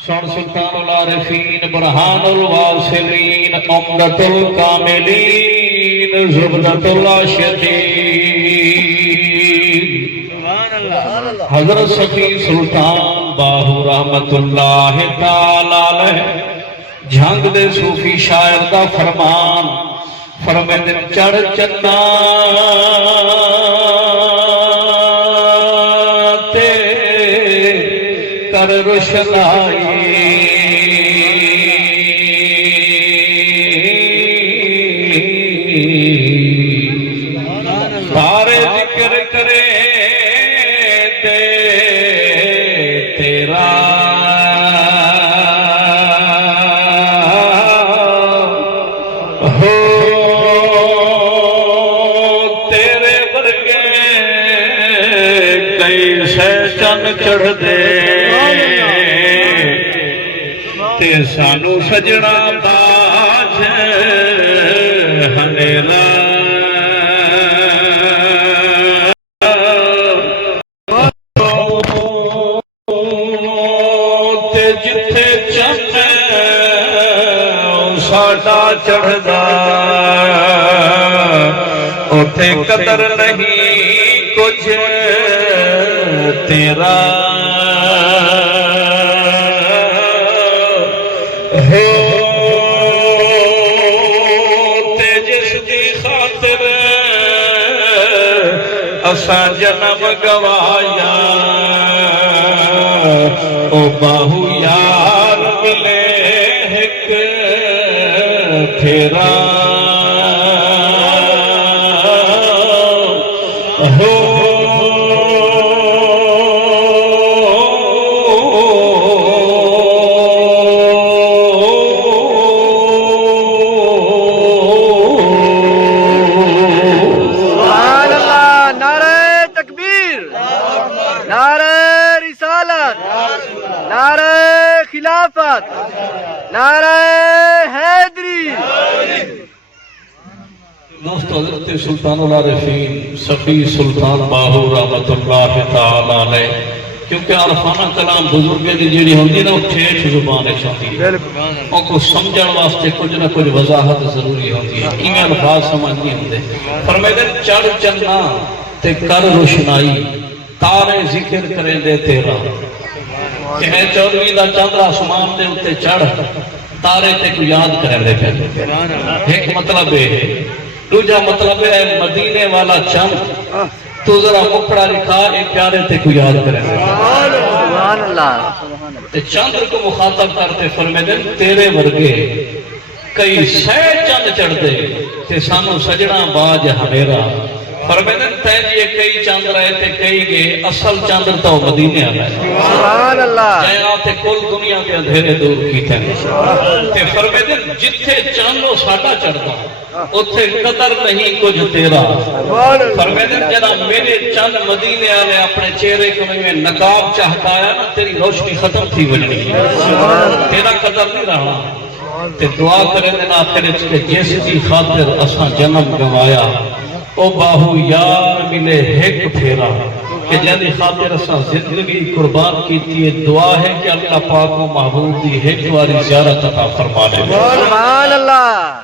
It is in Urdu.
سن سلطان العارفین برہان الواصلین عمدۃ الکاملین زبدۃ العاشقین حضرت صفی سلطان باہو رحمت اللہ تعالی علیہ جھنگ دے صوفی شاعر دا فرمان فرمے دن چڑھ چنا تے کر روشنائی سارے ذکر کرے دے تیرا ہو تیرے ورگے کئی سے چن چڑھ دے تے سانو سجنا باج ہنیرا تے جتھے چند ساڈا چڑھدا اوتھے قدر نہیں کچھ تیرا اساں جنم گوایا او باہو یار ملے ایک پھیرا ہو نعرہ خلافت، نعرہ حیدری۔ دوستو حضرت سلطان العارفین صفی سلطان باہو رحمت اللہ تعالی علیہ کیونکہ عارفانہ کلام بزرگے دی جیڑی ہوندی نا وہ ٹھیٹھ زبان ہے ہوندی ہے ان کو سمجھن واسطے کچھ نہ کچھ وضاحت ضروری ہوندی ہے ایویں الفاظ سمجھ نہیں ہوندے فرمائے چڑھ چنا تے کر روشنائی تارے ذکر کریں دے تیرا کہ میں چودویں دا چندر آسمان دے اتے چڑھ تارے تے کو یاد کریں دے پھر ایک مطلب ہے دوجا مطلب ہے مدینے والا چند تو ذرا مکڑا لکھا ایک پیارے تے کو یاد کریں دے سبحان اللہ تے چندر کو مخاطب کرتے فرمے دن تیرے ورگے کئی سہ چند چڑھ دے تے سانو سجنا باج ہمیرا فرمیدن تیجیے کئی چاند رہے تھے کئی گئے اصل چاندر تو مدینے آنا ہے سبحان اللہ جائے آتے کل دنیا کے اندھیرے دور کی تھے کہ فرمیدن جتھے چاندو ساٹا چڑھتا اتھے قدر نہیں کچھ تیرا فرمیدن جنا میرے چاند مدینے آلے اپنے چہرے کو میں نقاب چاہتایا نا تیری روشنی ختم تھی وجنی تیرا قدر نہیں رہا تے دعا کریں دن آخرت کے جیس کی خاطر اساں جنم گوایا او باہو یار ملے ایک پھیرا کہ جنہی خاطر اساں زندگی قربان کیتی ہے دعا ہے کہ اللہ پاک و محبوب دی ایک واری زیارت عطا فرما دے سبحان اللہ